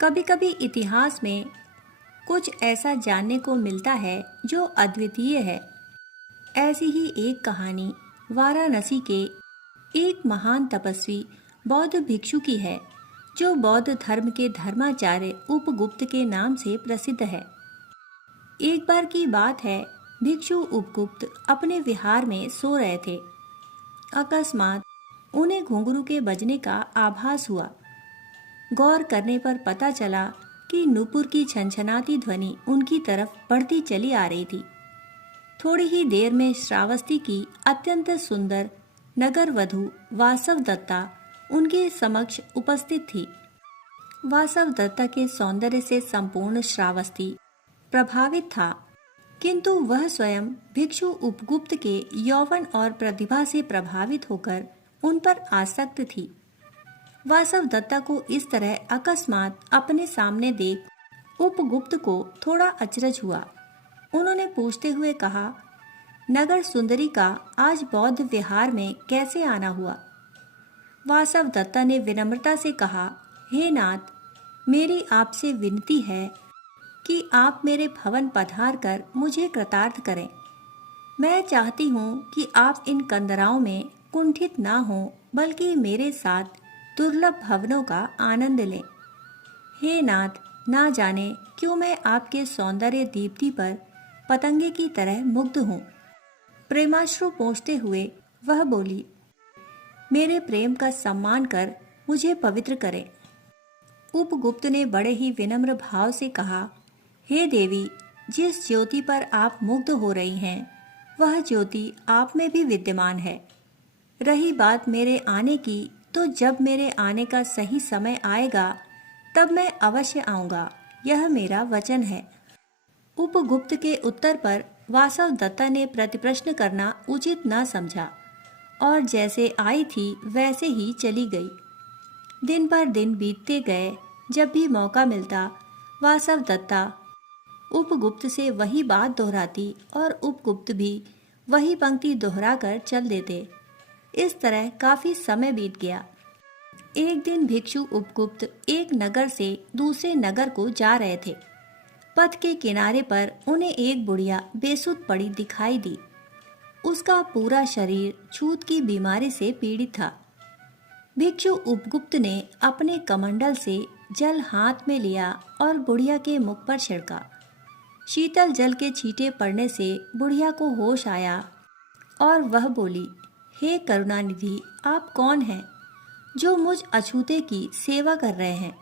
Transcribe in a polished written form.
कभी कभी इतिहास में कुछ ऐसा जानने को मिलता है जो अद्वितीय है। ऐसी ही एक कहानी वाराणसी के एक महान तपस्वी बौद्ध भिक्षु की है, जो बौद्ध धर्म के धर्माचार्य उपगुप्त के नाम से प्रसिद्ध है। एक बार की बात है, भिक्षु उपगुप्त अपने विहार में सो रहे थे। अकस्मात उन्हें घुंघरू के बजने का आभास हुआ। गौर करने पर पता चला कि नूपुर की छनछनाती ध्वनि उनकी तरफ बढ़ती चली आ रही थी। थोड़ी ही देर में श्रावस्ती की अत्यंत सुंदर नगर वधू वासव दत्ता उनके समक्ष उपस्थित थी। वासव दत्ता के सौंदर्य से संपूर्ण श्रावस्ती प्रभावित था, किंतु वह स्वयं भिक्षु उपगुप्त के यौवन और प्रतिभा से प्रभावित होकर उन पर आसक्त थी। वासव दत्ता को इस तरह अकस्मात अपने सामने देख उपगुप्त को थोड़ा अचरज हुआ। उन्होंने पूछते हुए कहा, नगर सुंदरी का आज बौद्ध विहार में कैसे आना हुआ? वासव दत्ता ने विनम्रता से कहा, हे नाथ, मेरी आपसे विनती है कि आप मेरे भवन पधार कर मुझे कृतार्थ करें। मैं चाहती हूँ कि आप इन कंदराओं में कुंठित ना हों, बल्कि मेरे साथ दुर्लभ भवनों का आनंद लें। हे नाथ, ना जाने क्यों मैं आपके सौंदर्य दीप्ति पर पतंगे की तरह मुग्ध हूँ। प्रेमाश्रु पोंछते हुए वह बोली, मेरे प्रेम का सम्मान कर मुझे पवित्र करें। उपगुप्त ने बड़े ही विनम्र भाव से कहा, हे देवी, जिस ज्योति पर आप मुग्ध हो रही हैं, वह ज्योति आप में भी विद्यमान है। रही बात मेरे आने की, तो जब मेरे आने का सही समय आएगा तब मैं अवश्य आऊंगा, यह मेरा वचन है। उपगुप्त के उत्तर पर वासव दत्ता ने प्रतिप्रश्न करना उचित न समझा और जैसे आई थी वैसे ही चली गई। दिन पर दिन बीतते गए। जब भी मौका मिलता, वासव दत्ता उपगुप्त से वही बात दोहराती और उपगुप्त भी वही पंक्ति दोहराकर चल देते। इस तरह काफी समय बीत गया। एक दिन भिक्षु उपगुप्त एक नगर से दूसरे नगर को जा रहे थे। पथ के किनारे पर उन्हें एक बुढ़िया बेसुध पड़ी दिखाई दी। उसका पूरा शरीर छूत की बीमारी से पीड़ित था। भिक्षु उपगुप्त ने अपने कमंडल से जल हाथ में लिया और बुढ़िया के मुख पर छिड़का। शीतल जल के छींटे पड़ने से बुढ़िया को होश आया और वह बोली, हे करुणानिधि, आप कौन हैं जो मुझ अछूते की सेवा कर रहे हैं?